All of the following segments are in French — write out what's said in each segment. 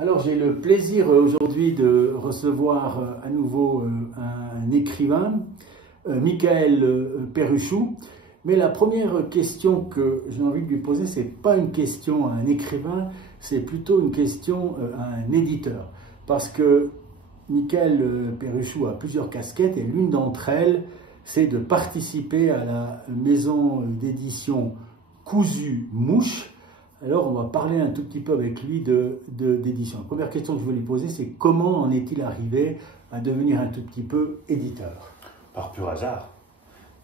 Alors j'ai le plaisir aujourd'hui de recevoir à nouveau un écrivain, Michael Perruchou. Mais la première question que j'ai envie de lui poser, c'est pas une question à un écrivain, c'est plutôt une question à un éditeur. Parce que Michael Perruchou a plusieurs casquettes et l'une d'entre elles, c'est de participer à la maison d'édition Cousu Mouche. Alors, on va parler un tout petit peu avec lui d'édition. La première question que je veux lui poser, c'est comment en est-il arrivé à devenir un tout petit peu éditeur? Par pur hasard.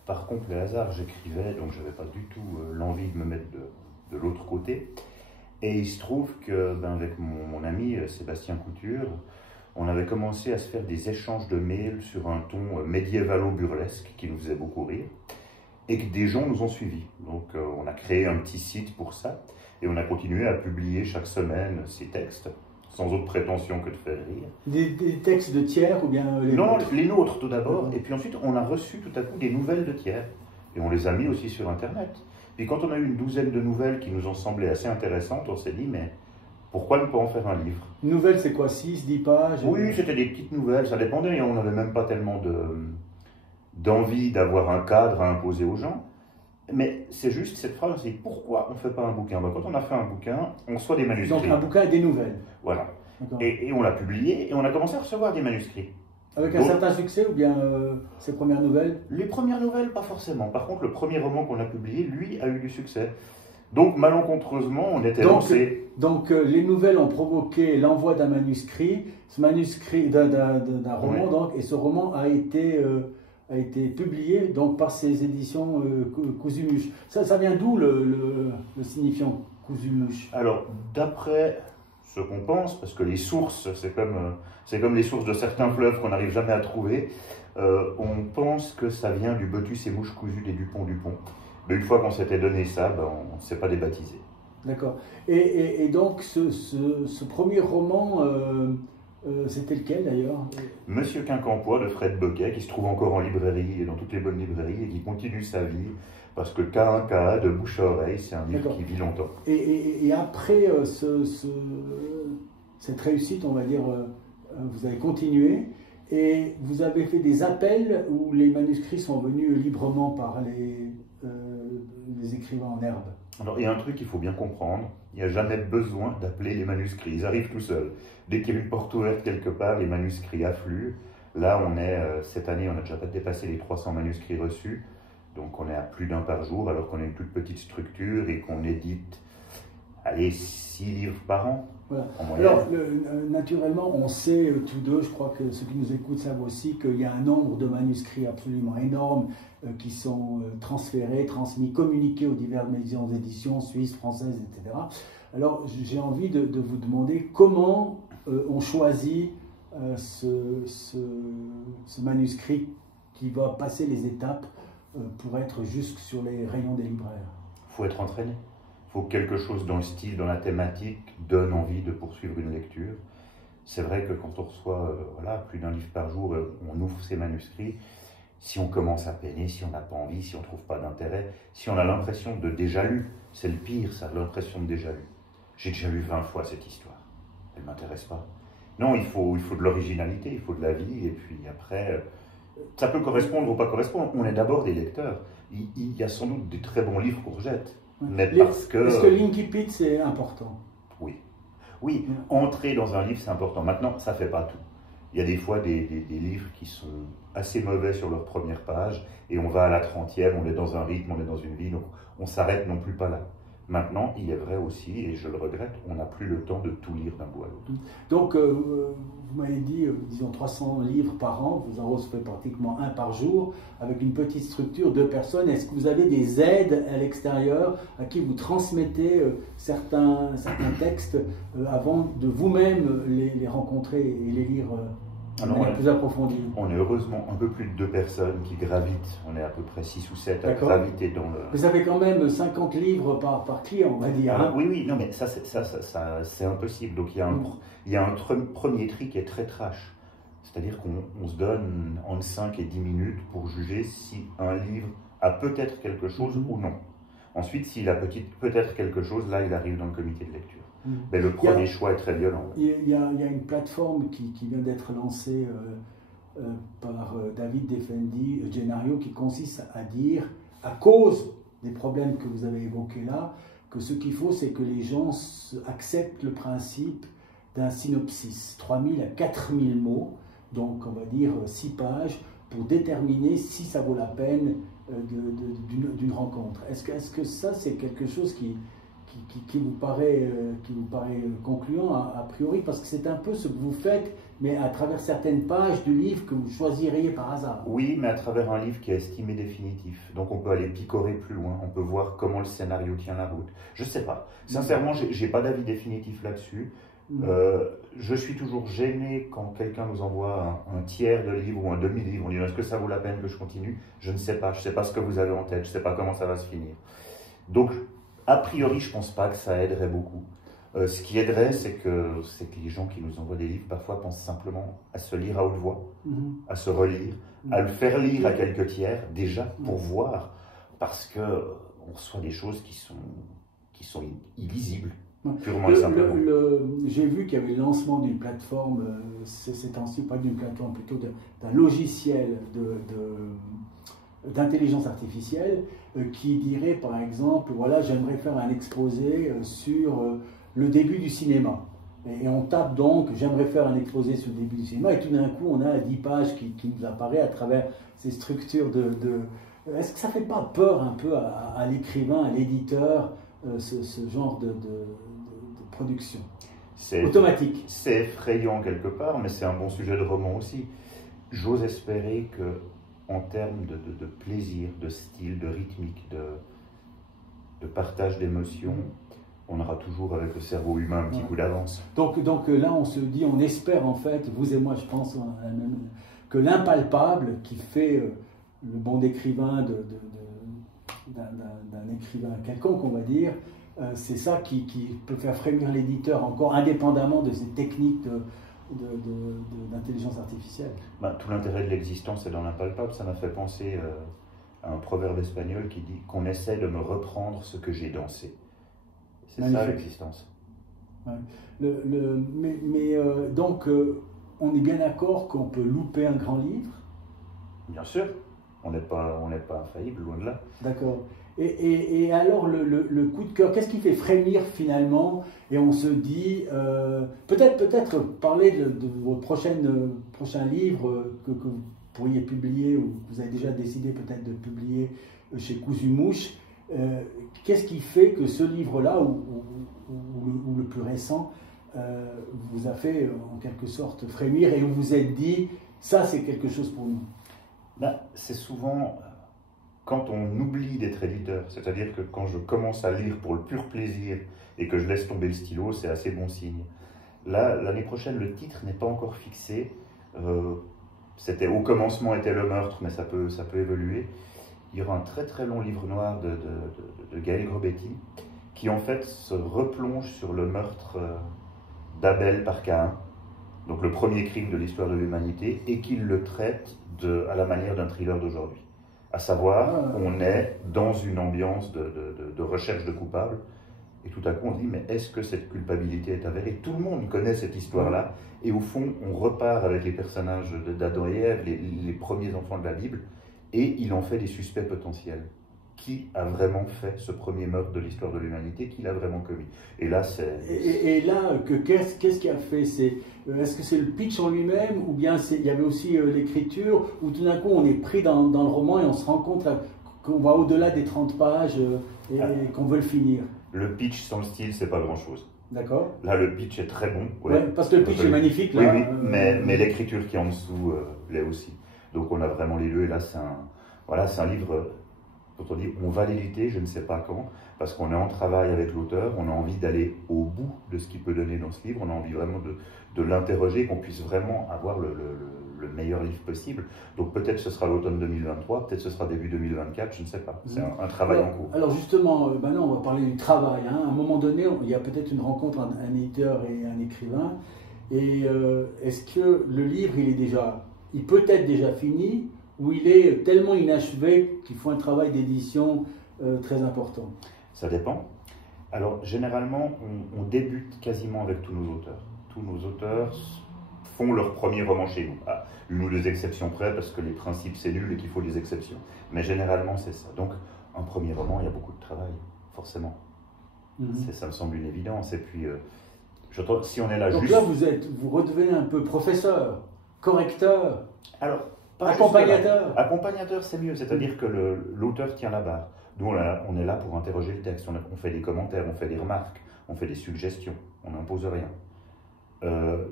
Par contre, le hasard, j'écrivais, donc je n'avais pas du tout l'envie de me mettre de l'autre côté. Et il se trouve que, avec mon ami Sébastien Couture, on avait commencé à se faire des échanges de mails sur un ton médiévalo-burlesque qui nous faisait beaucoup rire. Et que des gens nous ont suivis. Donc on a créé un petit site pour ça. Et on a continué à publier chaque semaine ces textes, sans autre prétention que de faire rire. Des textes de tiers ou bien les Non, nôtres? les nôtres tout d'abord. Et puis ensuite, on a reçu tout à coup des nouvelles de tiers. Et on les a mis aussi sur Internet. Puis quand on a eu une douzaine de nouvelles qui nous ont semblé assez intéressantes, on s'est dit, mais pourquoi ne pas en faire un livre? Une nouvelle, c'est quoi, 6, 10 pages? Oui, c'était des petites nouvelles, ça dépendait. On n'avait même pas tellement d'envie d'avoir un cadre à imposer aux gens. Mais c'est juste cette phrase, c'est pourquoi on ne fait pas un bouquin? Quand on a fait un bouquin, on reçoit des manuscrits. Donc un bouquin et des nouvelles. Voilà. Et on l'a publié et on a commencé à recevoir des manuscrits. Avec un certain succès ou bien ces premières nouvelles? Les premières nouvelles, pas forcément. Par contre, le premier roman qu'on a publié, lui, a eu du succès. Donc, malencontreusement, on était lancé. Donc, les nouvelles ont provoqué l'envoi d'un manuscrit, ce manuscrit d'un roman, Oui. donc, et ce roman a été publié donc, par ces éditions Cousu Mouche. Ça vient d'où le signifiant Cousu Mouche? Alors, d'après ce qu'on pense, parce que les sources, c'est comme les sources de certains fleuves qu'on n'arrive jamais à trouver, on pense que ça vient du Botus et Mouche cousu des Dupont-Dupont. Mais une fois qu'on s'était donné ça, on ne s'est pas débaptisé. D'accord. Et donc, ce premier roman, c'était lequel d'ailleurs? Monsieur Quincampoix de Fred Boquet, qui se trouve encore en librairie et dans toutes les bonnes librairies et qui continue sa vie, parce que K1K de bouche à oreille, c'est un livre qui vit longtemps. Et après cette réussite, on va dire, vous avez continué et vous avez fait des appels où les manuscrits sont venus librement par les écrivains en herbe. Alors, il y a un truc qu'il faut bien comprendre, il n'y a jamais besoin d'appeler les manuscrits, ils arrivent tout seuls. Dès qu'il y a une porte ouverte quelque part, les manuscrits affluent. Là, cette année, on a déjà dépassé les 300 manuscrits reçus, donc on est à plus d'un par jour, alors qu'on est une toute petite structure et qu'on édite, allez, 6 livres par an. Voilà. En moyenne. Alors, naturellement, on sait tous deux, je crois que ceux qui nous écoutent savent aussi qu'il y a un nombre de manuscrits absolument énormes qui sont transférés, transmis, communiqués aux diverses maisons d'édition suisses, françaises, etc. Alors, j'ai envie de vous demander comment on choisit ce manuscrit qui va passer les étapes pour être jusque sur les rayons des libraires. Il faut être entraîné. Il faut que quelque chose dans le style, dans la thématique, donne envie de poursuivre une lecture. C'est vrai que quand on reçoit plus d'un livre par jour, on ouvre ses manuscrits. Si on commence à peiner, si on n'a pas envie, si on ne trouve pas d'intérêt, si on a l'impression de déjà lu, c'est le pire, ça, l'impression de déjà lu. J'ai déjà lu 20 fois cette histoire, elle ne m'intéresse pas. Non, il faut de l'originalité, il faut de la vie, et puis après, ça peut correspondre ou pas correspondre. On est d'abord des lecteurs. Il y a sans doute des très bons livres qu'on rejette. Est-ce que l'incipit, c'est important? Oui. Oui, entrer dans un livre, c'est important. Maintenant, ça ne fait pas tout. Il y a des fois des livres qui sont assez mauvais sur leur première page, et on va à la 30e, on est dans un rythme, on est dans une vie, donc on ne s'arrête non plus pas là. Maintenant, il est vrai aussi, et je le regrette, on n'a plus le temps de tout lire d'un bout à l'autre. Donc, vous m'avez dit, disons 300 livres par an, vous en recevez pratiquement un par jour, avec une petite structure, 2 personnes. Est-ce que vous avez des aides à l'extérieur à qui vous transmettez certains textes avant de vous-même les rencontrer et les lire de manière plus approfondie? On est heureusement un peu plus de 2 personnes qui gravitent. On est à peu près 6 ou 7 à graviter dans le... Mais ça fait quand même 50 livres par client, on va dire. Ah, oui, non mais ça c'est impossible. Donc il y a un premier tri qui est très trash. C'est-à-dire qu'on se donne entre 5 et 10 minutes pour juger si un livre a peut-être quelque chose ou non. Ensuite, s'il a peut-être quelque chose, là il arrive dans le comité de lecture. Mais le premier choix est très violent. Il y a une plateforme qui vient d'être lancée par David Defendi Genario, qui consiste à dire, à cause des problèmes que vous avez évoqués là, que ce qu'il faut, c'est que les gens acceptent le principe d'un synopsis, 3000 à 4000 mots, donc on va dire 6 pages, pour déterminer si ça vaut la peine d'une rencontre. Est-ce que ça, c'est quelque chose qui vous paraît concluant a priori, parce que c'est un peu ce que vous faites, mais à travers certaines pages du livre que vous choisiriez par hasard. Oui, mais à travers un livre qui est estimé définitif. Donc on peut aller picorer plus loin, on peut voir comment le scénario tient la route. Je ne sais pas. Sincèrement, je n'ai pas d'avis définitif là-dessus. Je suis toujours gêné quand quelqu'un nous envoie un tiers de livre ou un demi-livre. On dit, est-ce que ça vaut la peine que je continue? Je ne sais pas. Je ne sais pas ce que vous avez en tête. Je ne sais pas comment ça va se finir. Donc, a priori, je ne pense pas que ça aiderait beaucoup. Ce qui aiderait, c'est que les gens qui nous envoient des livres, parfois, pensent simplement à se lire à haute voix, à se relire, à le faire lire à quelques tiers, déjà, pour voir. Parce qu'on reçoit des choses qui sont illisibles. Purement et simplement. J'ai vu qu'il y avait le lancement d'une plateforme, c'est temps-ci, pas d'une plateforme, plutôt d'un logiciel d'intelligence artificielle qui dirait par exemple, voilà, j'aimerais faire un exposé sur le début du cinéma. Et on tape donc, j'aimerais faire un exposé sur le début du cinéma, et tout d'un coup on a 10 pages qui nous apparaît à travers ces structures Est-ce que ça ne fait pas peur un peu à l'écrivain, à l'éditeur, ce genre de production automatique? C'est effrayant quelque part, mais c'est un bon sujet de roman aussi. J'ose espérer que, en termes de plaisir, de style, de rythmique, de partage d'émotions, on aura toujours avec le cerveau humain un petit coup d'avance. Donc là, on se dit, on espère en fait, vous et moi, je pense, que l'impalpable qui fait le bon d'écrivain d'un écrivain quelconque, on va dire, c'est ça qui peut faire frémir l'éditeur encore, indépendamment de ces techniques d'intelligence artificielle. Tout l'intérêt de l'existence est dans l'impalpable. Ça m'a fait penser à un proverbe espagnol qui dit qu'on essaie de me reprendre ce que j'ai dansé. C'est ça l'existence. Ouais. Donc, on est bien d'accord qu'on peut louper un grand livre? Bien sûr, on n'est pas infaillible, loin de là. D'accord. Et alors, le coup de cœur, qu'est-ce qui fait frémir finalement? Et on se dit, peut-être parler de vos prochains livres que vous pourriez publier, ou vous avez déjà décidé peut-être de publier chez Cousu Mouche. Qu'est-ce qui fait que ce livre-là, ou le plus récent, vous a fait en quelque sorte frémir et vous vous êtes dit, ça c'est quelque chose pour nous? C'est souvent quand on oublie d'être éditeur, c'est-à-dire que quand je commence à lire pour le pur plaisir et que je laisse tomber le stylo, c'est assez bon signe. Là, l'année prochaine, le titre n'est pas encore fixé. Au commencement était le meurtre, mais ça peut évoluer. Il y aura un très très long livre noir de Gaël Grobetti qui en fait se replonge sur le meurtre d'Abel par Caïn, donc le premier crime de l'histoire de l'humanité, et qui le traite à la manière d'un thriller d'aujourd'hui. À savoir, on est dans une ambiance de recherche de coupables, et tout à coup on dit, mais est-ce que cette culpabilité est avérée? Tout le monde connaît cette histoire-là, et au fond, on repart avec les personnages d'Adam et Ève, les premiers enfants de la Bible, et il en fait des suspects potentiels. Qui a vraiment fait ce premier meurtre de l'histoire de l'humanité? Qui l'a vraiment commis? Et là, c'est... Et là, qu'est-ce qui a fait? Est-ce que c'est le pitch en lui-même, ou bien il y avait aussi l'écriture, ou tout d'un coup on est pris dans le roman et on se rend compte qu'on va au-delà des 30 pages et qu'on veut le finir? Le pitch sans le style, c'est pas grand-chose. D'accord. Là, le pitch est très bon. Ouais, parce que le pitch est magnifique. Oui, là, oui, mais l'écriture qui est en dessous l'est aussi. Donc on a vraiment les deux, et là c'est un livre dont on dit on va l'éditer, je ne sais pas quand, parce qu'on est en travail avec l'auteur, on a envie d'aller au bout de ce qu'il peut donner dans ce livre, on a envie vraiment de l'interroger, qu'on puisse vraiment avoir le meilleur livre possible. Donc peut-être ce sera l'automne 2023, peut-être ce sera début 2024, je ne sais pas. C'est un travail en cours. Alors justement, maintenant on va parler du travail. Hein. À un moment donné, il y a peut-être une rencontre entre un éditeur et un écrivain. Et est-ce que le livre, il peut être déjà fini, ou il est tellement inachevé qu'il faut un travail d'édition très important? Ça dépend. Alors, généralement, on débute quasiment avec tous nos auteurs. Tous nos auteurs font leur premier roman chez nous. À une ou deux exceptions près, parce que les principes, c'est nul et qu'il faut des exceptions. Mais généralement, c'est ça. Donc, un premier roman, il y a beaucoup de travail, forcément. Ça me semble une évidence. Et puis, si on est là donc juste... là, vous redevenez un peu professeur, correcteur, Alors, accompagnateur. Accompagnateur, c'est mieux. C'est-à-dire que l'auteur tient la barre. Nous, on est là pour interroger le texte. On fait des commentaires, on fait des remarques, on fait des suggestions. On n'impose rien.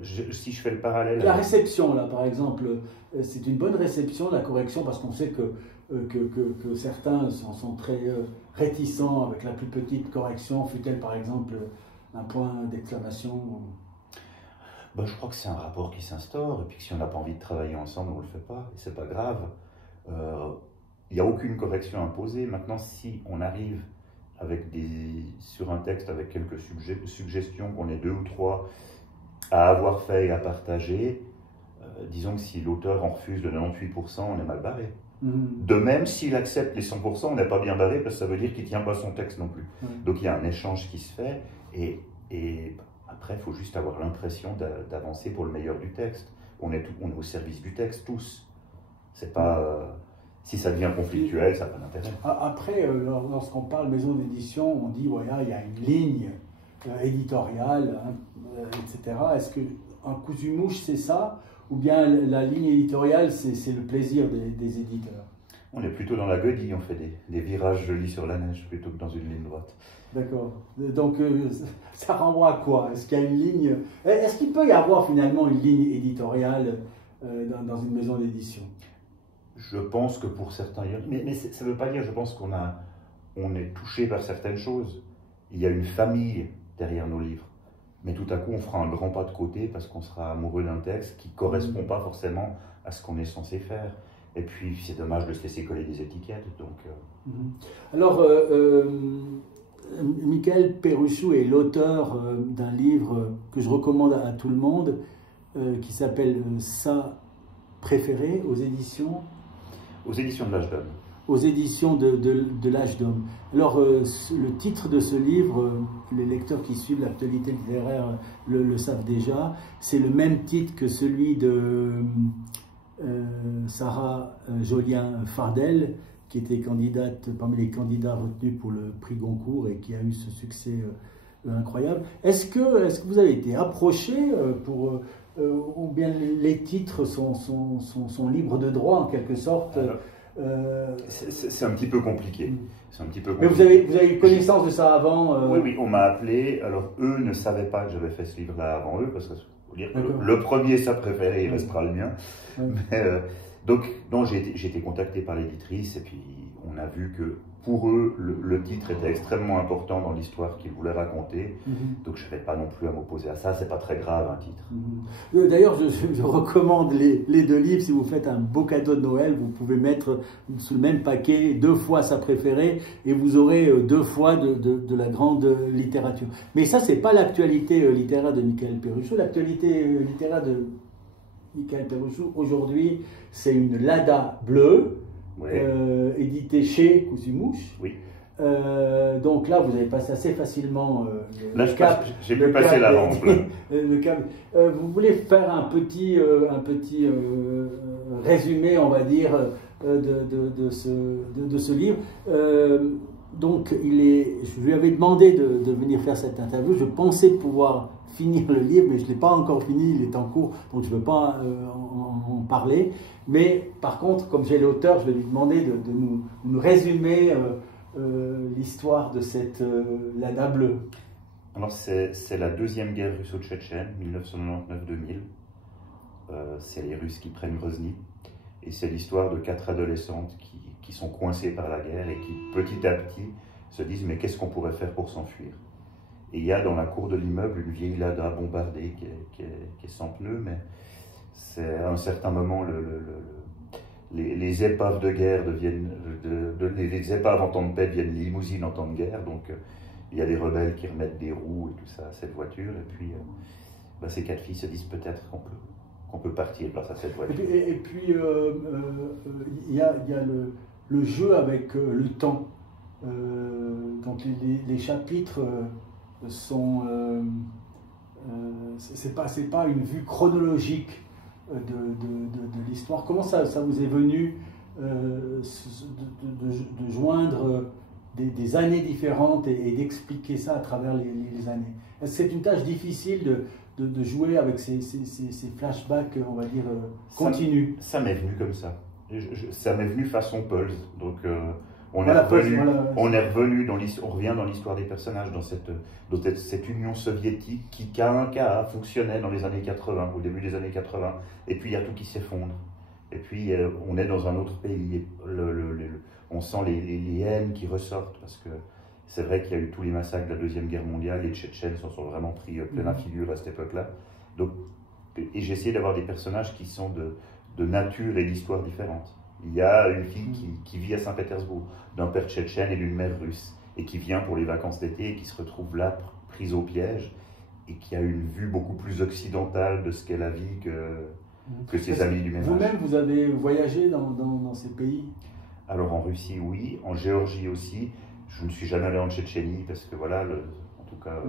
Si je fais le parallèle... La réception, là, par exemple, c'est une bonne réception, la correction, parce qu'on sait que certains sont très réticents avec la plus petite correction, fut-elle, par exemple, un point d'exclamation. Ben, je crois que c'est un rapport qui s'instaure, et puis que si on n'a pas envie de travailler ensemble, on ne le fait pas, et c'est pas grave. Il n'y a aucune correction imposée. Maintenant, si on arrive sur un texte avec quelques suggestions, qu'on est deux ou trois à avoir fait et à partager, disons que si l'auteur en refuse de 98%, on est mal barré. De même, s'il accepte les 100%, on n'est pas bien barré, parce que ça veut dire qu'il ne tient pas son texte non plus. Donc il y a un échange qui se fait, et après, il faut juste avoir l'impression d'avancer pour le meilleur du texte. On est au service du texte, tous. C'est pas... si ça devient conflictuel, ça n'a pas d'intérêt. Après, lorsqu'on parle maison d'édition, on dit, voilà, il y a une ligne éditoriale, hein, etc. Est-ce qu'un cousu-mouche, c'est ça? Ou bien la ligne éditoriale, c'est le plaisir des éditeurs? On est plutôt dans la guedille, on fait des virages jolis sur la neige plutôt que dans une ligne droite. D'accord. Donc, ça renvoie à quoi? Est-ce qu'il y a une ligne... Est-ce qu'il peut y avoir finalement une ligne éditoriale dans une maison d'édition? Je pense que pour certains... Mais ça ne veut pas dire, je pense on est touché par certaines choses. Il y a une famille derrière nos livres. Mais tout à coup, on fera un grand pas de côté parce qu'on sera amoureux d'un texte qui ne correspond pas forcément à ce qu'on est censé faire. Et puis, c'est dommage de se laisser coller des étiquettes. Donc, Alors, Michael Perruchou est l'auteur d'un livre que je recommande à tout le monde, qui s'appelle « Ça préféré » aux éditions... Aux éditions de l'Âge d'Homme. Aux éditions de l'Âge d'Homme. Alors, le titre de ce livre, les lecteurs qui suivent l'actualité littéraire le savent déjà, c'est le même titre que celui de Sarah Jolien-Fardel, qui était candidate parmi les candidats retenus pour le prix Goncourt et qui a eu ce succès incroyable. Est-ce que vous avez été approché ou bien les titres sont libres de droit en quelque sorte? C'est un petit peu compliqué. Mais vous avez eu connaissance de ça avant? Oui, on m'a appelé. Alors, eux ne savaient pas que j'avais fait ce livre-là avant eux, parce que faut dire que le premier, ça préféré, il restera le mien. Mais, donc, j'ai été contacté par l'éditrice, et puis on a vu que pour eux, le titre était extrêmement important dans l'histoire qu'ils voulaient raconter. Donc, je n'avais pas non plus à m'opposer à ça. C'est pas très grave, un titre. D'ailleurs, je recommande les deux livres. Si vous faites un beau cadeau de Noël, vous pouvez mettre sous le même paquet 2 fois sa préférée et vous aurez 2 fois de la grande littérature. Mais ça, c'est pas l'actualité littéraire de Michael Perruchou. L'actualité littéraire de Michael Perruchou, aujourd'hui, c'est une Lada bleue, éditée chez cousu-mouche. Oui. Donc là, vous avez passé assez facilement là, j'ai pu passer la lampe. Vous voulez faire un petit résumé, on va dire, de ce livre. Donc, je lui avais demandé de venir faire cette interview. Je pensais pouvoir finir le livre, mais je ne l'ai pas encore fini, il est en cours, donc je ne veux pas en parler. Mais par contre, comme j'ai l'auteur, je vais lui demander de nous résumer l'histoire de cette Lada bleue. Alors, c'est la deuxième guerre russo-tchétchène, 1999-2000. C'est les Russes qui prennent Grozny. Et c'est l'histoire de 4 adolescentes qui sont coincées par la guerre et qui, petit à petit, se disent « mais qu'est-ce qu'on pourrait faire pour s'enfuir ?» Et il y a dans la cour de l'immeuble une vieille Lada bombardée qui est sans pneus, mais c'est à un certain moment, les épaves de guerre deviennent, les épaves en temps de paix deviennent limousines en temps de guerre, donc il y a des rebelles qui remettent des roues et tout ça à cette voiture, et puis ces 4 filles se disent peut-être qu'on peut partir grâce à cette voiture. Et puis il y a le jeu avec le temps. Donc les chapitres sont... c'est pas une vue chronologique de l'histoire. Comment ça vous est venu de joindre des années différentes et d'expliquer ça à travers les années? Est-ce que c'est une tâche difficile de jouer avec ces flashbacks, on va dire, continus? Ça m'est venu comme ça. Ça m'est venu façon Pulse. Donc on revient dans l'histoire des personnages, dans cette Union soviétique qui, cas un cas, fonctionnait dans les années 80, au début des années 80. Et puis il y a tout qui s'effondre. Et puis on est dans un autre pays. On sent les haines qui ressortent, parce que c'est vrai qu'il y a eu tous les massacres de la Deuxième Guerre mondiale. Les Tchétchènes s'en sont vraiment pris plein la figure à cette époque-là. Donc, et j'ai essayé d'avoir des personnages qui sont de nature et d'histoire différentes. Il y a une fille qui vit à Saint-Pétersbourg, d'un père tchétchène et d'une mère russe, et qui vient pour les vacances d'été et qui se retrouve là, prise au piège, et qui a une vue beaucoup plus occidentale de ce qu'est la vie que ses amis du même âge. Vous-même, vous avez voyagé dans ces pays? Alors en Russie, oui. En Géorgie aussi. Je ne suis jamais allé en Tchétchénie, parce que voilà, en tout cas,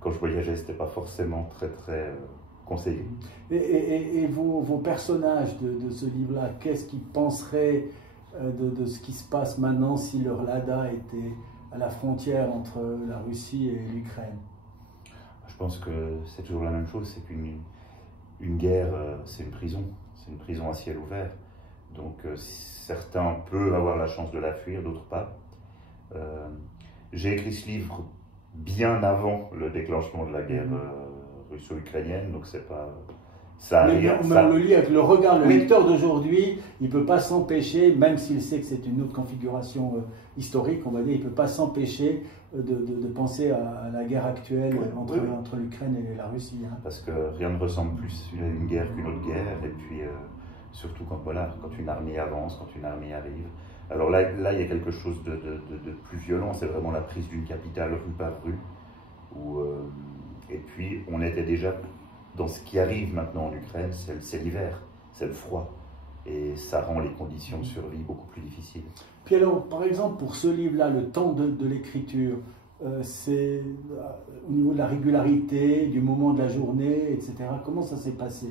quand je voyageais, ce n'était pas forcément très conseillé. Et vos personnages de ce livre-là, qu'est-ce qu'ils penseraient de ce qui se passe maintenant si leur Lada était à la frontière entre la Russie et l'Ukraine? Je pense que c'est toujours la même chose, c'est qu'une guerre, c'est une prison à ciel ouvert. Donc certains peuvent avoir la chance de la fuir, d'autres pas. J'ai écrit ce livre bien avant le déclenchement de la guerre russo-ukrainienne, donc c'est pas... Ça arrive, mais on le lit avec le regard, le lecteur d'aujourd'hui, il ne peut pas s'empêcher, même s'il sait que c'est une autre configuration historique, on va dire, il ne peut pas s'empêcher de penser à la guerre actuelle entre l'Ukraine et la Russie. Hein. Parce que rien ne ressemble plus à une guerre qu'une autre guerre, et puis surtout quand une armée avance, quand une armée arrive. Alors là, il y a quelque chose de plus violent, c'est vraiment la prise d'une capitale rue par rue, et puis on était déjà dans ce qui arrive maintenant en Ukraine, c'est l'hiver, c'est le froid, et ça rend les conditions de survie beaucoup plus difficiles. Puis alors, par exemple, pour ce livre-là, le temps de l'écriture, c'est au niveau de la régularité, du moment de la journée, etc. Comment ça s'est passé?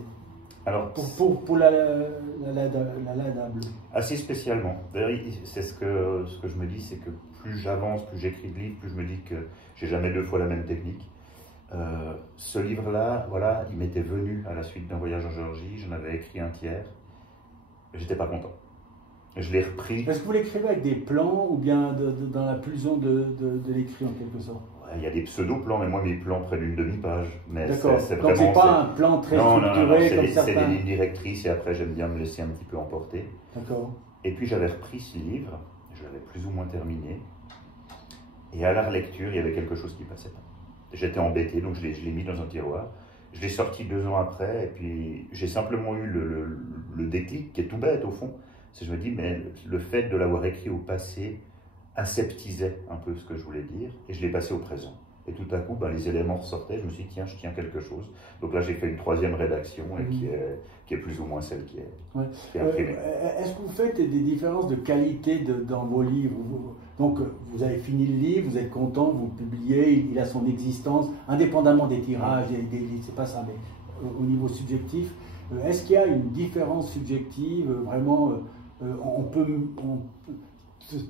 Alors, pour la Lada bleue. Assez spécialement. D'ailleurs, c'est ce que je me dis, c'est que plus j'avance, plus j'écris de livres, plus je me dis que j'ai jamais deux fois la même technique. Ce livre-là, voilà, il m'était venu à la suite d'un voyage en Géorgie, j'en avais écrit un tiers, j'étais pas content. Je l'ai repris. Est-ce que vous l'écrivez avec des plans ou bien dans la pulsion de l'écrit en quelque sorte? Il y a des pseudo-plans, mais moi mes plans prennent une demi-page. D'accord, donc c'est pas un plan très structuré comme certains. C'est des lignes directrices et après j'aime bien me laisser un petit peu emporter. D'accord. Et puis j'avais repris ce livre, je l'avais plus ou moins terminé, et à la relecture, il y avait quelque chose qui passait pas. J'étais embêté, donc je l'ai mis dans un tiroir. Je l'ai sorti 2 ans après, et puis j'ai simplement eu le déclic, qui est tout bête au fond. C'est je me dis, mais le fait de l'avoir écrit au passé aseptisait un peu ce que je voulais dire, et je l'ai passé au présent. Et tout à coup, les éléments ressortaient, je me suis dit, tiens, je tiens quelque chose. Donc là, j'ai fait une 3e rédaction, et qui est plus ou moins celle qui est imprimée. Est-ce que vous faites des différences de qualité dans vos livres? Donc, vous avez fini le livre, vous êtes content, vous le publiez, il a son existence, indépendamment des tirages, c'est pas ça, mais au niveau subjectif. Est-ce qu'il y a une différence subjective, vraiment,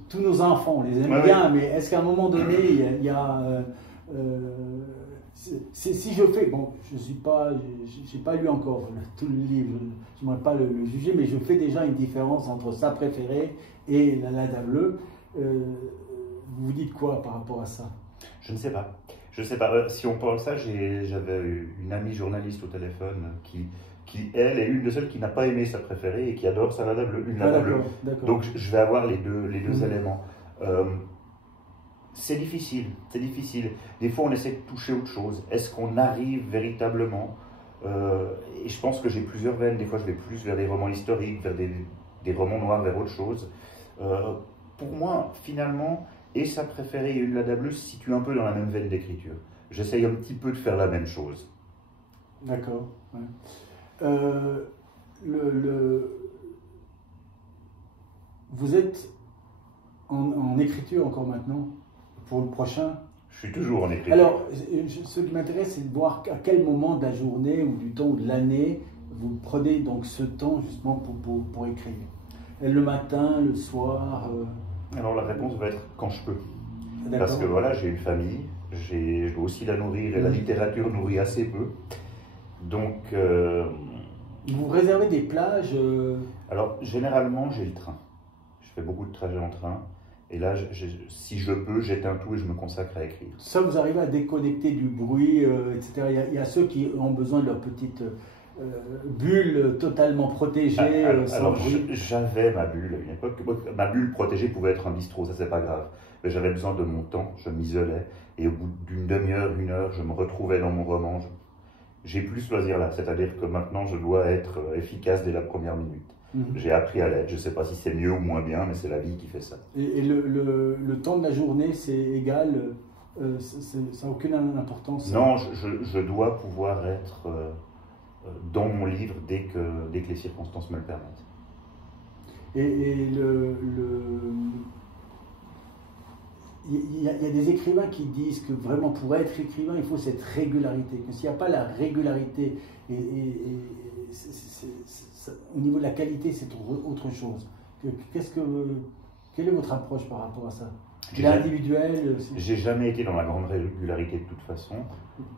tous nos enfants, on les aime bien, mais est-ce qu'à un moment donné, il y a si je fais, bon, j'ai pas lu encore tout le livre, je ne vais pas le juger, mais je fais déjà une différence entre sa préférée et la Lada bleue. Vous vous dites quoi par rapport à ça? Je ne sais pas. Je ne sais pas. Si on parle de ça, j'avais une amie journaliste au téléphone qui elle, est une de celles qui n'a pas aimé sa préférée et qui adore sa Lada bleue, une Lada bleue. Donc je vais avoir les deux éléments. C'est difficile, c'est difficile. Des fois, on essaie de toucher autre chose. Est-ce qu'on arrive véritablement et je pense que j'ai plusieurs veines. Des fois, je vais plus vers des romans historiques, vers des romans noirs, vers autre chose. Pour moi, finalement, et sa préférée et une Lada bleue se situent un peu dans la même veine d'écriture. J'essaye un petit peu de faire la même chose. D'accord. Ouais. Vous êtes en écriture encore maintenant, pour le prochain? Je suis toujours en écriture. Alors, ce qui m'intéresse, c'est de voir à quel moment de la journée ou du temps ou de l'année vous prenez donc ce temps justement pour écrire. Le matin, le soir Alors la réponse va être quand je peux. D'accord. Parce que voilà, j'ai une famille, je dois aussi la nourrir et la littérature nourrit assez peu. Donc... Vous réservez des plages Alors généralement j'ai le train. Je fais beaucoup de trajets en train. Et là, si je peux, j'éteins tout et je me consacre à écrire. Ça, vous arrivez à déconnecter du bruit, etc. Il y a ceux qui ont besoin de leur petite bulle totalement protégée. Alors j'avais ma bulle à une époque. Ma bulle protégée pouvait être un bistrot, ça c'est pas grave. Mais j'avais besoin de mon temps, je m'isolais. Et au bout d'une demi-heure, une heure, je me retrouvais dans mon roman. J'ai plus ce loisir-là, c'est-à-dire que maintenant je dois être efficace dès la première minute. J'ai appris à l'être, je ne sais pas si c'est mieux ou moins bien, mais c'est la vie qui fait ça. Et le temps de la journée, c'est égal, ça n'a aucune importance? Non, je dois pouvoir être dans mon livre dès que les circonstances me le permettent. Il y a des écrivains qui disent que vraiment pour être écrivain, il faut cette régularité, que s'il n'y a pas la régularité, au niveau de la qualité, c'est autre chose. Quelle est votre approche par rapport à ça? L'individuel? J'ai jamais été dans la grande régularité de toute façon.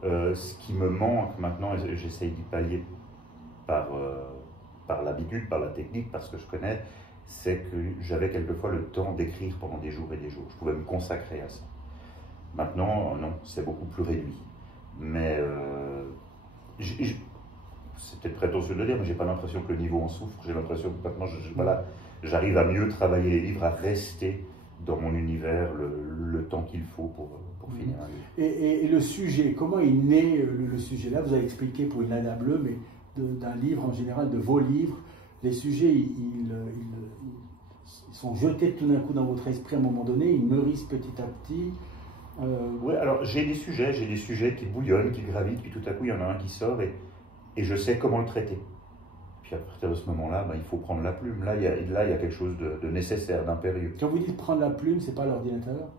Ce qui me manque maintenant, et j'essaye d'y pallier par l'habitude, par la technique, parce que je connais, c'est que j'avais quelquefois le temps d'écrire pendant des jours et des jours. Je pouvais me consacrer à ça. Maintenant, non, c'est beaucoup plus réduit. Mais c'est peut-être prétentieux de le dire, mais j'ai pas l'impression que le niveau en souffre. J'ai l'impression que maintenant, j'arrive à mieux travailler les livres, à rester dans mon univers le temps qu'il faut pour finir un livre. Et le sujet, comment est né le sujet? Là, vous avez expliqué pour Une Nana Bleue, mais d'un livre en général, de vos livres, les sujets, ils sont jetés tout d'un coup dans votre esprit à un moment donné, ils mûrissent petit à petit. Oui, alors j'ai des sujets qui bouillonnent, qui gravitent, puis tout à coup il y en a un qui sort et je sais comment le traiter. Puis à partir de ce moment-là, il faut prendre la plume. Là, il y a quelque chose de nécessaire, d'impérieux. Quand vous dites prendre la plume, c'est pas l'ordinateur?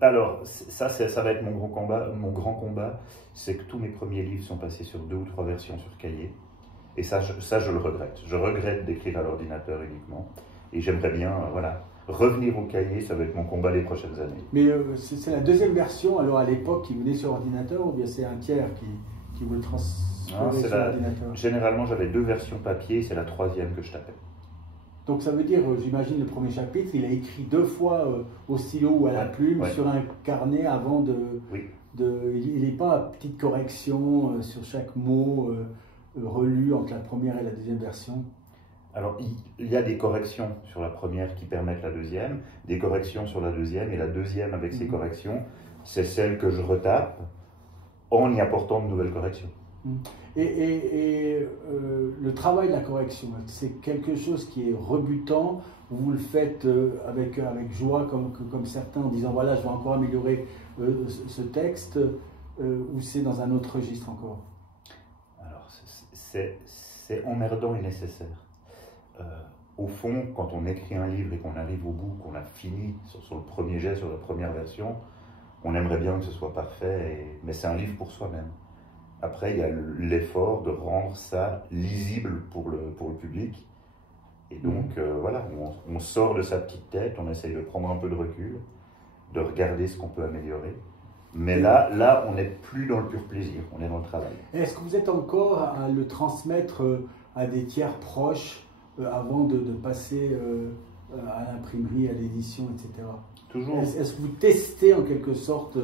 Alors, ça va être mon grand combat, c'est que tous mes premiers livres sont passés sur 2 ou 3 versions sur cahier. Et ça, je le regrette. Je regrette d'écrire à l'ordinateur uniquement. Et j'aimerais bien, revenir au cahier, ça va être mon combat les prochaines années. Mais c'est la deuxième version, alors à l'époque, qui venait sur ordinateur, ou bien c'est un tiers qui vous le transférait sur ordinateur? Généralement, j'avais 2 versions papier, c'est la 3e que je tapais. Donc ça veut dire, j'imagine, le premier chapitre, il a écrit 2 fois au stylo ou à la plume sur un carnet avant de... Oui. Il n'est pas à petite correction sur chaque mot relu entre la première et la deuxième version? Alors, il y a des corrections sur la première qui permettent la deuxième, des corrections sur la deuxième, et la deuxième avec ces corrections, c'est celle que je retape en y apportant de nouvelles corrections. Et le travail de la correction, c'est quelque chose qui est rebutant, vous le faites avec joie comme certains en disant voilà, je vais encore améliorer ce texte, ou c'est dans un autre registre encore? Alors, c'est emmerdant et nécessaire. Au fond, quand on écrit un livre et qu'on arrive au bout, qu'on a fini sur le premier jet, sur la première version, on aimerait bien que ce soit parfait, mais c'est un livre pour soi-même. Après, il y a l'effort de rendre ça lisible pour le public. Et donc, on sort de sa petite tête, on essaye de prendre un peu de recul, de regarder ce qu'on peut améliorer. Mais là, on n'est plus dans le pur plaisir, on est dans le travail. Est-ce que vous êtes encore à le transmettre à des tiers proches avant de passer à l'imprimerie, à l'édition, etc. Toujours. Est-ce que vous testez en quelque sorte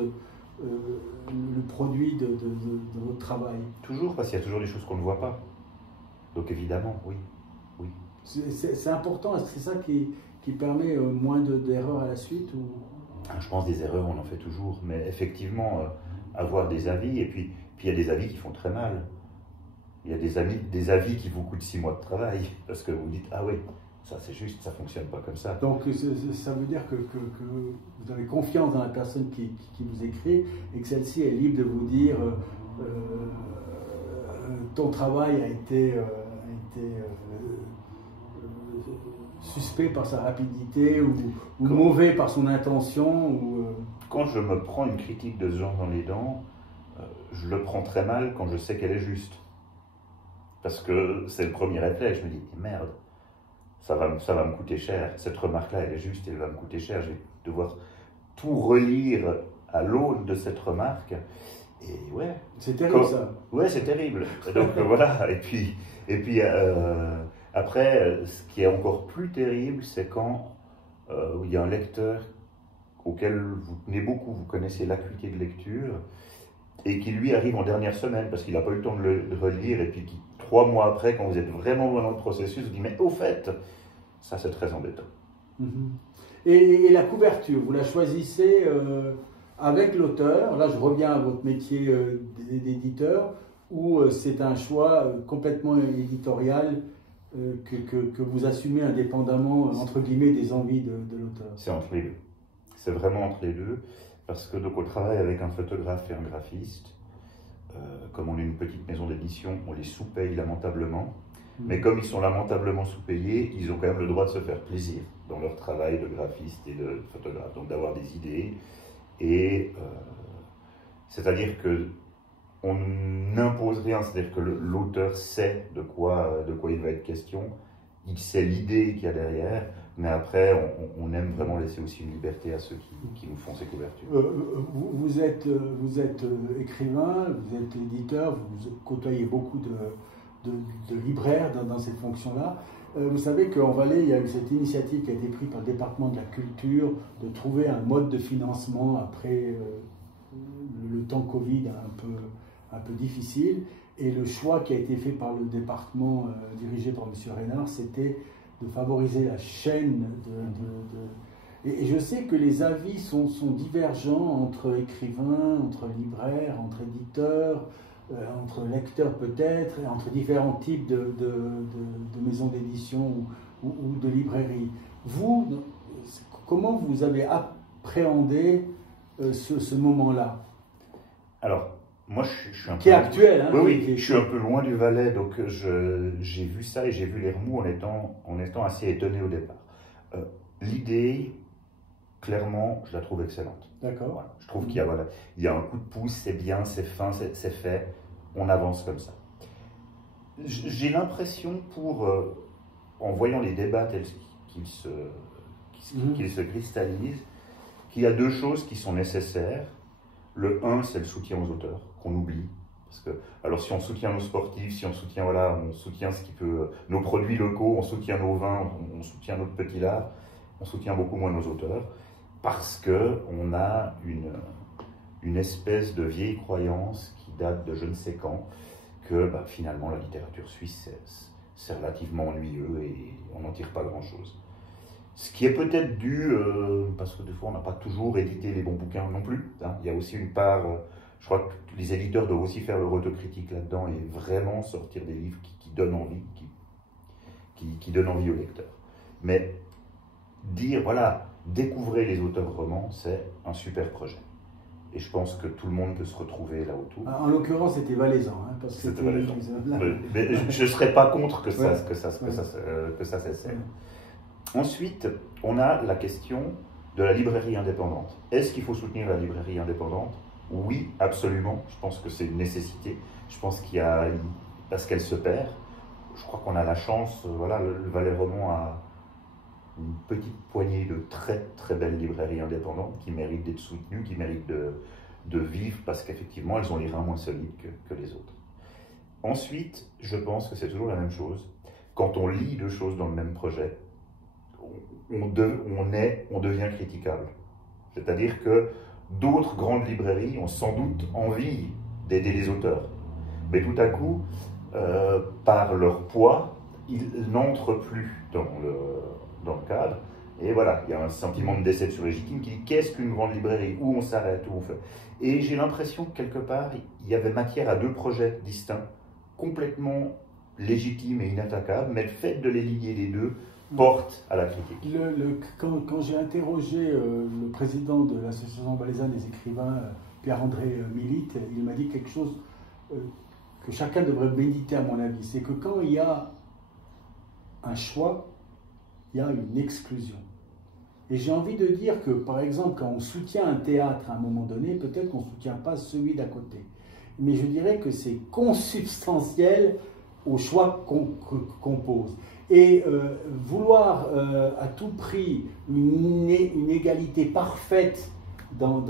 le produit de votre travail? Toujours, parce qu'il y a toujours des choses qu'on ne voit pas. Donc évidemment, oui. C'est important, est-ce que c'est ça qui permet moins d'erreurs à la suite ou... Je pense des erreurs, on en fait toujours, mais effectivement, avoir des avis, et puis il y a des avis qui font très mal. Il y a des avis qui vous coûtent 6 mois de travail, parce que vous dites, ah oui, ça c'est juste, ça ne fonctionne pas comme ça. Donc ça veut dire que vous avez confiance dans la personne qui vous écrit, et que celle-ci est libre de vous dire, ton travail a été suspect par sa rapidité ou mauvais par son intention Quand je me prends une critique de ce genre dans les dents, je le prends très mal quand je sais qu'elle est juste. Parce que c'est le premier réflexe, je me dis, merde, ça va me coûter cher. Cette remarque-là, elle est juste, elle va me coûter cher. Je vais devoir tout relire à l'aune de cette remarque. Et ouais. C'est terrible ça. Ouais, c'est terrible. Donc voilà. Et puis après, ce qui est encore plus terrible, c'est quand il y a un lecteur auquel vous tenez beaucoup, vous connaissez l'acuité de lecture, et qui lui arrive en dernière semaine parce qu'il n'a pas eu le temps de le relire, et puis qui, 3 mois après, quand vous êtes vraiment dans le processus, vous dit mais au fait, ça c'est très embêtant. Et la couverture, vous la choisissez avec l'auteur, là je reviens à votre métier d'éditeur, ou c'est un choix complètement éditorial que vous assumez indépendamment, entre guillemets, des envies de l'auteur? C'est entre les deux. C'est vraiment entre les deux, parce que donc on travaille avec un photographe et un graphiste. Comme on est une petite maison d'édition, on les sous-paye lamentablement. Mais comme ils sont lamentablement sous-payés, ils ont quand même le droit de se faire plaisir dans leur travail de graphiste et de photographe, donc d'avoir des idées. Et c'est-à-dire que on n'impose rien, c'est-à-dire que l'auteur sait de quoi il va être question, il sait l'idée qu'il y a derrière, mais après on aime vraiment laisser aussi une liberté à ceux qui nous font ces couvertures. Vous êtes écrivain, vous êtes éditeur, vous côtoyez beaucoup de libraires dans cette fonction-là. Vous savez qu'en Valais, il y a eu cette initiative qui a été prise par le département de la culture de trouver un mode de financement après le temps Covid un peu difficile. Et le choix qui a été fait par le département dirigé par M. Reynard, c'était de favoriser la chaîne Et je sais que les avis sont divergents entre écrivains, entre libraires, entre éditeurs, entre lecteurs peut-être, et entre différents types de maisons d'édition ou de librairies. Vous, comment vous avez appréhendé ce moment-là? Alors, moi je suis un qui est actuel. Hein, oui, je suis un peu loin du Valais, donc j'ai vu ça et j'ai vu les remous en étant assez étonné au départ. L'idée, clairement, je la trouve excellente. D'accord. Voilà. Je trouve qu'il y a un coup de pouce, c'est bien, c'est fin, c'est fait, on avance comme ça. J'ai l'impression, en voyant les débats tels qu'ils se cristallisent, qu'il y a 2 choses qui sont nécessaires. Le 1, c'est le soutien aux auteurs, qu'on oublie. Parce que, alors si on soutient nos sportifs, si on soutient, on soutient ce qui peut, nos produits locaux, on soutient nos vins, on soutient notre petit art, on soutient beaucoup moins nos auteurs, parce qu'on a une espèce de vieille croyance qui date de je ne sais quand, que finalement la littérature suisse c'est relativement ennuyeux et on n'en tire pas grand-chose. Ce qui est peut-être dû, parce que des fois on n'a pas toujours édité les bons bouquins non plus, hein. Il y a aussi une part, je crois que les éditeurs doivent aussi faire leur autocritique là-dedans et vraiment sortir des livres qui donnent envie, qui donnent envie aux lecteurs. Mais dire, voilà, découvrez les auteurs romans, c'est un super projet. Et je pense que tout le monde peut se retrouver là autour. En l'occurrence, c'était valaisan. Hein, parce que c'était valaisan. Mais je ne serais pas contre que ça s'essaie. Ensuite, on a la question de la librairie indépendante. Est-ce qu'il faut soutenir la librairie indépendante? Oui, absolument. Je pense que c'est une nécessité. Je pense parce qu'elle se perd. Je crois qu'on a la chance, voilà, le Valais roman a une petite poignée de très très belles librairies indépendantes qui méritent d'être soutenues, qui méritent de vivre parce qu'effectivement elles ont les reins moins solides que les autres. Ensuite, je pense que c'est toujours la même chose. Quand on lit 2 choses dans le même projet, on devient critiquable. C'est-à-dire que d'autres grandes librairies ont sans doute envie d'aider les auteurs. Mais tout à coup, par leur poids, ils n'entrent plus dans le cadre. Et voilà, il y a un sentiment de déception légitime qui dit qu'est-ce qu'une grande librairie, où on s'arrête, où on fait. Et j'ai l'impression que quelque part, il y avait matière à 2 projets distincts, complètement légitimes et inattaquables, mais le fait de les lier les 2 porte à la critique. Quand j'ai interrogé le président de l'association valaisanne des écrivains, Pierre-André Milite, il m'a dit quelque chose que chacun devrait méditer à mon avis, c'est que quand il y a un choix, il y a une exclusion. Et j'ai envie de dire que, par exemple, quand on soutient un théâtre à un moment donné, peut-être qu'on ne soutient pas celui d'à côté. Mais je dirais que c'est consubstantiel au choix qu'on pose. Et vouloir à tout prix une égalité parfaite dans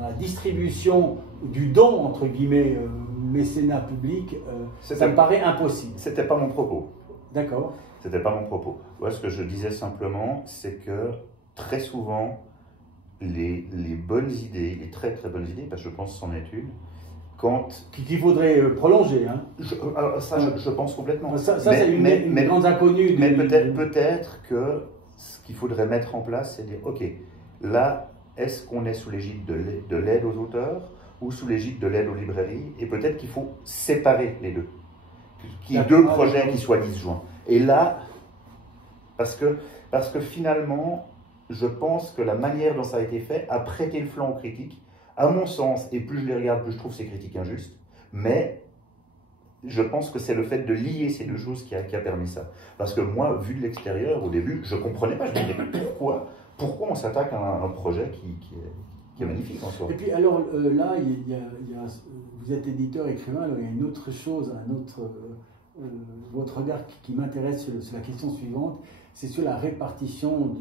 la distribution du don, entre guillemets, mécénat public, ça me paraît impossible. C'était pas mon propos. D'accord. C'était pas mon propos. Ouais, ce que je disais simplement, c'est que très souvent, les bonnes idées, les très très bonnes idées, parce que je pense que c'en est une, qu'il faudrait prolonger. Hein. Je pense complètement. Ça c'est une grande inconnue. Mais peut-être que ce qu'il faudrait mettre en place, c'est dire, ok, là, est-ce qu'on est sous l'égide de l'aide aux auteurs ou sous l'égide de l'aide aux librairies? Et peut-être qu'il faut séparer les deux. Qu'il y ait deux projets qui soient disjoints. Et là, parce que finalement, je pense que la manière dont ça a été fait a prêté le flanc aux critiques. À mon sens, et plus je les regarde, plus je trouve ces critiques injustes, mais je pense que c'est le fait de lier ces deux choses qui a permis ça. Parce que moi, vu de l'extérieur, au début, je ne comprenais pas, je me disais pourquoi on s'attaque à un projet qui est magnifique en soi. Et puis alors là, vous êtes éditeur, écrivain, alors il y a une autre chose, votre regard qui m'intéresse sur la question suivante, c'est sur la répartition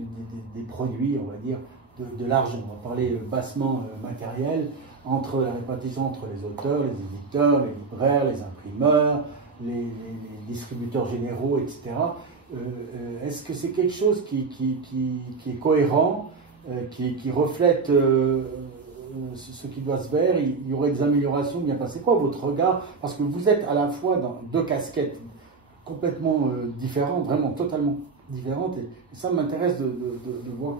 des produits, on va dire, de l'argent. On va parler bassement matériel, entre la répartition entre les auteurs, les éditeurs, les libraires, les imprimeurs, les distributeurs généraux, etc. Est-ce que c'est quelque chose qui est cohérent, qui reflète ce qui doit se faire? Il y aurait des améliorations bien passées. C'est quoi votre regard? Parce que vous êtes à la fois dans deux casquettes complètement différentes, vraiment totalement différentes. Et ça m'intéresse de voir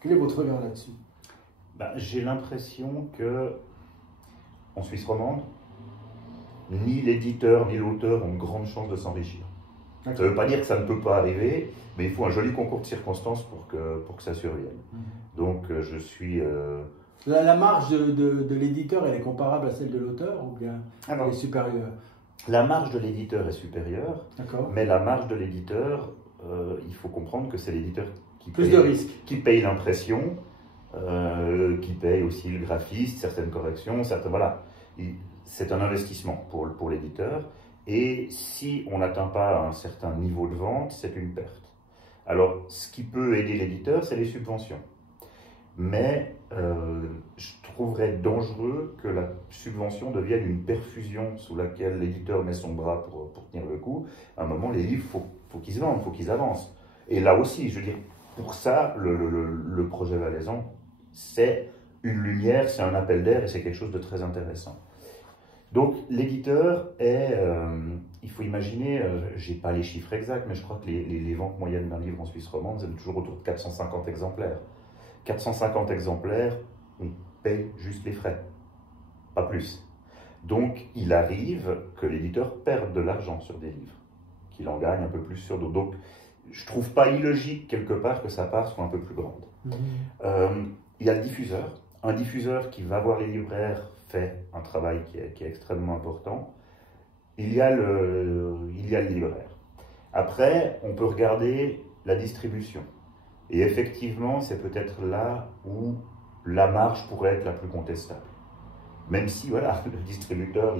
quel est votre regard là-dessus. J'ai l'impression que en Suisse romande, ni l'éditeur ni l'auteur ont une grande chance de s'enrichir. Ça ne veut pas dire que ça ne peut pas arriver, mais il faut un joli concours de circonstances pour que ça survienne. Donc je suis... La marge de l'éditeur, elle est comparable à celle de l'auteur ou bien elle est supérieure? La marge de l'éditeur est supérieure, mais la marge de l'éditeur, il faut comprendre que c'est l'éditeur qui paye l'impression, qui paye aussi le graphiste, certaines corrections, voilà. C'est un investissement pour l'éditeur. Et si on n'atteint pas un certain niveau de vente, c'est une perte. Alors, ce qui peut aider l'éditeur, c'est les subventions. Mais je trouverais dangereux que la subvention devienne une perfusion sous laquelle l'éditeur met son bras pour tenir le coup. À un moment, les livres, faut qu'ils se vendent, il faut qu'ils avancent. Et là aussi, je veux dire, pour ça, le projet valaisan, c'est une lumière, c'est un appel d'air et c'est quelque chose de très intéressant. Donc l'éditeur est, il faut imaginer, je n'ai pas les chiffres exacts, mais je crois que les ventes moyennes d'un livre en Suisse romande, c'est toujours autour de 450 exemplaires. 450 exemplaires, on paye juste les frais, pas plus. Donc il arrive que l'éditeur perde de l'argent sur des livres, qu'il en gagne un peu plus sur d'autres. Donc je ne trouve pas illogique quelque part que sa part soit un peu plus grande. Il y a le diffuseur. Un diffuseur qui va voir les libraires fait un travail qui est extrêmement important. Il y a le libraire. Après, on peut regarder la distribution. Et effectivement, c'est peut-être là où la marge pourrait être la plus contestable. Même si, voilà, le distributeur,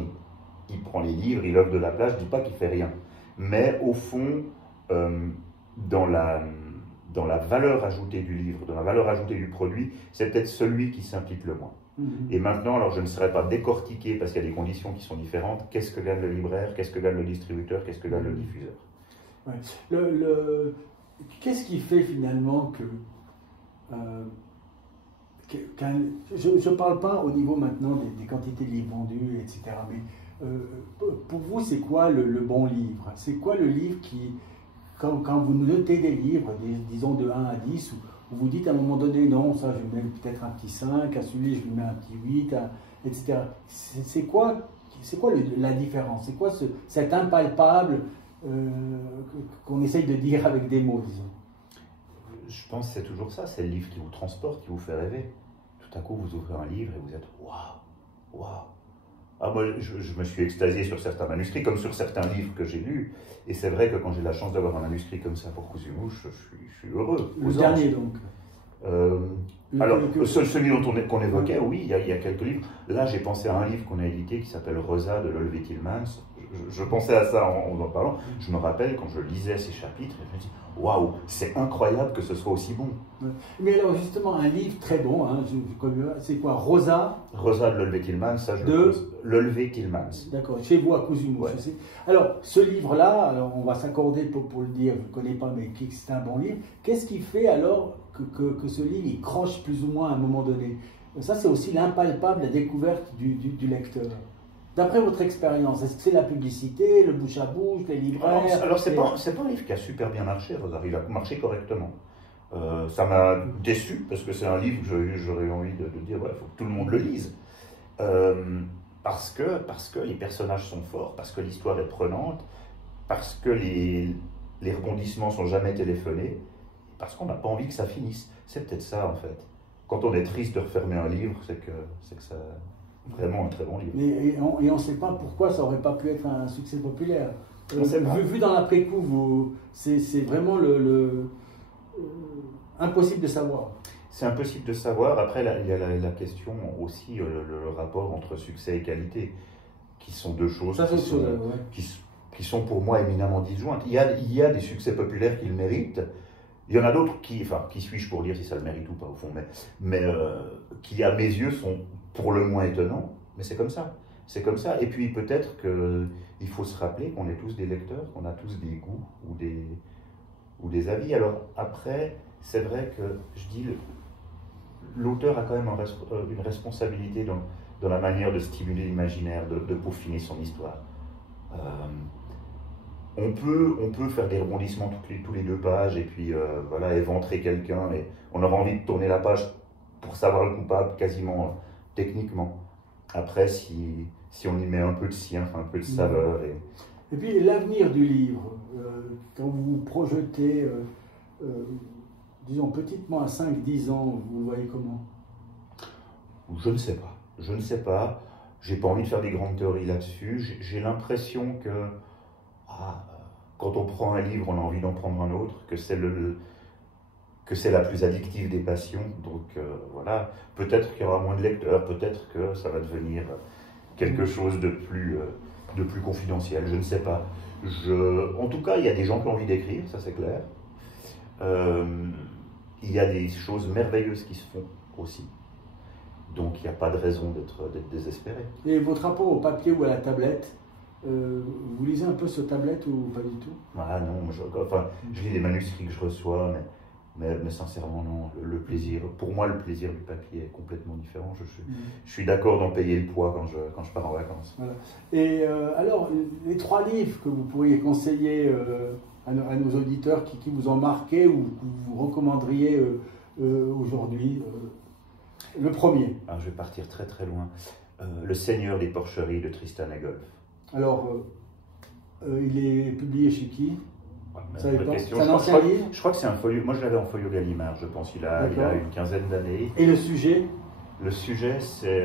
il prend les livres, il offre de la place, je ne dis pas qu'il ne fait rien. Mais au fond, dans la valeur ajoutée du livre, dans la valeur ajoutée du produit, c'est peut-être celui qui s'implique le moins. Et maintenant, alors je ne serais pas décortiqué parce qu'il y a des conditions qui sont différentes. Qu'est-ce que gagne le libraire? Qu'est-ce que gagne le distributeur? Qu'est-ce que gagne le diffuseur? Ouais. Qu'est-ce qui fait finalement que... je ne parle pas au niveau maintenant des quantités de livres vendus, etc. Mais pour vous, c'est quoi le bon livre? C'est quoi le livre qui... Quand vous notez des livres, disons de 1 à 10, où vous dites à un moment donné, non, ça je vais mettre peut-être un petit 5, à celui je lui mets un petit 8, etc. C'est quoi la différence? C'est quoi cet impalpable qu'on essaye de dire avec des mots, disons? Je pense que c'est toujours ça, c'est le livre qui vous transporte, qui vous fait rêver. Tout à coup, vous ouvrez un livre et vous êtes waouh, waouh, Ah, moi, je me suis extasié sur certains manuscrits, comme sur certains livres que j'ai lus. Et c'est vrai que quand j'ai la chance d'avoir un manuscrit comme ça pour Cousumouche, je suis heureux. Le dernier, donc. Alors, celui dont qu'on évoquait, oui, il y a quelques livres. Là, j'ai pensé à un livre qu'on a édité qui s'appelle Rosa de Lolvé Tillmans. Je pensais à ça en parlant. Je me rappelle quand je lisais ces chapitres, et je me dis waouh, c'est incroyable que ce soit aussi bon. Mais alors, justement, un livre très bon, hein, c'est quoi, Rosa? Rosa de Lolvé Tillmans, ça je le pose. Lolvé Tillmans. D'accord, chez vous à Cousumouche. Ouais. Alors, ce livre-là, on va s'accorder pour le dire, je ne connais pas, mais c'est un bon livre. Qu'est-ce qui fait alors que ce livre il croche plus ou moins à un moment donné? Ça, c'est aussi l'impalpable, la découverte du lecteur. D'après votre expérience, est-ce que c'est la publicité, le bouche à bouche, les libraires? Alors c'est pas un livre qui a super bien marché, Rosa. Il a marché correctement. Ça m'a déçu parce que c'est un livre que j'aurais envie de dire, il faut que tout le monde le lise. Parce que les personnages sont forts, parce que l'histoire est prenante, parce que les rebondissements sont jamais téléphonés, parce qu'on n'a pas envie que ça finisse. C'est peut-être ça en fait. Quand on est triste de refermer un livre, c'est que c'est vraiment un très bon livre. Et on ne sait pas pourquoi ça n'aurait pas pu être un succès populaire. Vu dans l'après-coup, c'est vraiment impossible de savoir. C'est impossible de savoir. Après, il y a la question aussi, le rapport entre succès et qualité, qui sont deux choses qui sont pour moi éminemment disjointes. Il y a des succès populaires qui le méritent. Il y en a d'autres qui suis-je pour dire si ça le mérite ou pas au fond, mais qui à mes yeux sont pour le moins étonnants, mais c'est comme ça. C'est comme ça. Et puis peut-être qu'il faut se rappeler qu'on est tous des lecteurs, qu'on a tous des goûts ou des avis. Alors après, c'est vrai que je dis, l'auteur a quand même une responsabilité dans la manière de stimuler l'imaginaire, de peaufiner son histoire. On peut faire des rebondissements tous les 2 pages et puis éventrer quelqu'un et on aura envie de tourner la page pour savoir le coupable quasiment techniquement. Après, si on y met un peu de sien, un peu de saveur. Et puis l'avenir du livre, quand vous vous projetez, disons petitement à 5-10 ans, vous le voyez comment? Je ne sais pas. Je ne sais pas. J'ai pas envie de faire des grandes théories là-dessus. J'ai l'impression que quand on prend un livre, on a envie d'en prendre un autre, que c'est la plus addictive des passions. Donc voilà, peut-être qu'il y aura moins de lecteurs, peut-être que ça va devenir quelque chose de plus confidentiel, je ne sais pas. En tout cas, il y a des gens qui ont envie d'écrire, ça c'est clair. Il y a des choses merveilleuses qui se font aussi. Donc il n'y a pas de raison d'être désespéré. Et votre rapport au papier ou à la tablette, vous lisez un peu sur tablette ou pas du tout? Ah non, je lis des manuscrits que je reçois, mais sincèrement non. Le plaisir, pour moi le plaisir du papier est complètement différent. Je suis d'accord d'en payer le poids quand je pars en vacances. Voilà. Et alors, les 3 livres que vous pourriez conseiller à nos auditeurs qui vous ont marqué ou que vous recommanderiez aujourd'hui, le premier. Alors je vais partir très très loin. Le Seigneur des porcheries de Tristan Egolf. Alors, il est publié chez qui? C'est un ancien livre? Je crois que c'est un folio. Moi je l'avais en folio Gallimard, je pense. Il a une quinzaine d'années. Et le sujet? Le sujet, c'est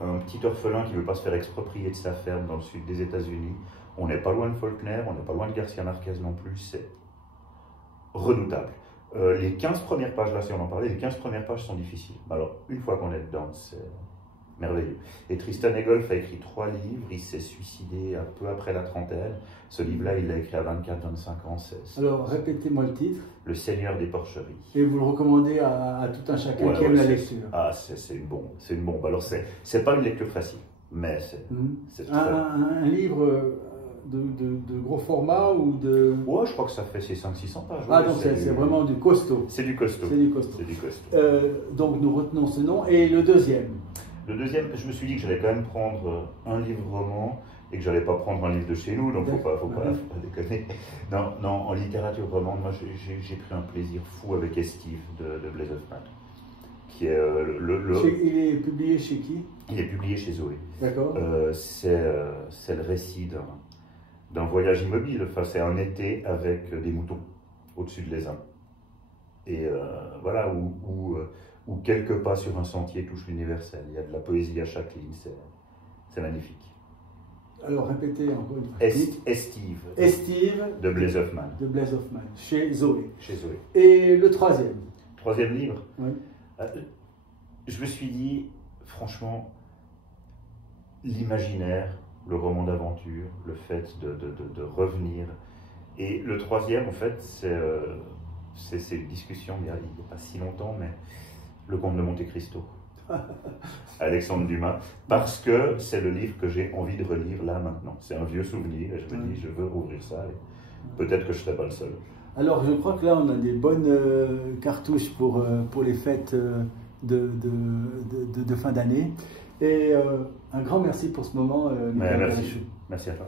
un petit orphelin qui ne veut pas se faire exproprier de sa ferme dans le sud des États-Unis. On n'est pas loin de Faulkner, on n'est pas loin de Garcia Marquez non plus. C'est redoutable. Les 15 premières pages, là si on en parlait, les 15 premières pages sont difficiles. Alors, une fois qu'on est dedans, c'est merveilleux. Et Tristan Egolf a écrit 3 livres, il s'est suicidé un peu après la trentaine. Ce livre-là, il l'a écrit à 24-25 ans. Alors, répétez-moi le titre. Le Seigneur des porcheries. Et vous le recommandez à tout un chacun qui aime la lecture? Ah, c'est une bombe. Alors, c'est pas une lecture facile, mais c'est un livre de gros format ou de... Ouais, je crois que ça fait ces 500-600 pages. Ah, donc c'est vraiment du costaud. C'est du costaud. Donc nous retenons ce nom. Et le deuxième? Le deuxième, je me suis dit que j'allais quand même prendre un livre-roman et que j'allais pas prendre un livre de chez nous, donc faut pas déconner. Non, en littérature roman, moi j'ai pris un plaisir fou avec Estive de Blaise Hoffmann. Qui est Il est publié chez qui? Il est publié chez Zoé. D'accord. C'est le récit d'un voyage immobile. Enfin, c'est un été avec des moutons au-dessus de l'Aisin. Et voilà, où quelques pas sur un sentier touchent l'universel. Il y a de la poésie à chaque ligne. C'est magnifique. Alors répétez encore une fois. Estive. Estive De Blaise Hoffman. De Blaise Hoffman, chez Zoé. Chez Zoé. Et le troisième? Troisième livre. Oui. Je me suis dit, franchement, l'imaginaire, le roman d'aventure, le fait de revenir. Et le troisième, en fait, c'est une discussion il n'y a pas si longtemps, mais Le Comte de Monte Cristo. Alexandre Dumas, parce que c'est le livre que j'ai envie de relire là maintenant. C'est un vieux souvenir et je me dis, je veux rouvrir ça et peut-être que je ne serai pas le seul. Alors je crois que là on a des bonnes cartouches pour les fêtes de fin d'année. Et un grand merci pour ce moment, Michael Perruchou. Merci à toi.